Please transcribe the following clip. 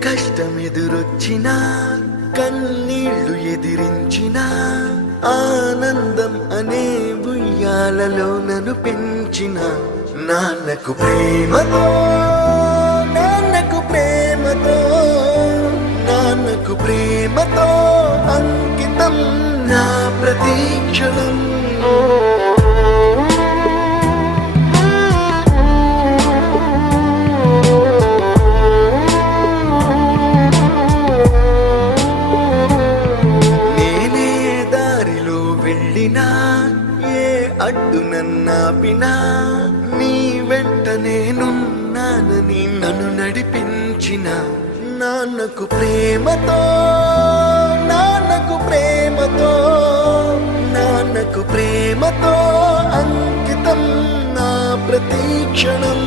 కష్టమెదురొచ్చినా కన్నీళ్లు ఎదిరించినా ఆనందం అనే ఉయ్యాలలో నన్ను పెంచిన నాన్నకు ప్రేమతో నాన్నకు ప్రేమతో నాన్నకు ప్రేమతో అంకితం నా ప్రతీక్షణం. ఏ అడ్డు నన్నాపినా నీ వెంట నేనున్నానని నన్ను నడిపించిన నాన్నకు ప్రేమతో నాన్నకు ప్రేమతో నాన్నకు ప్రేమతో అంకితం నా ప్రతీక్షణం.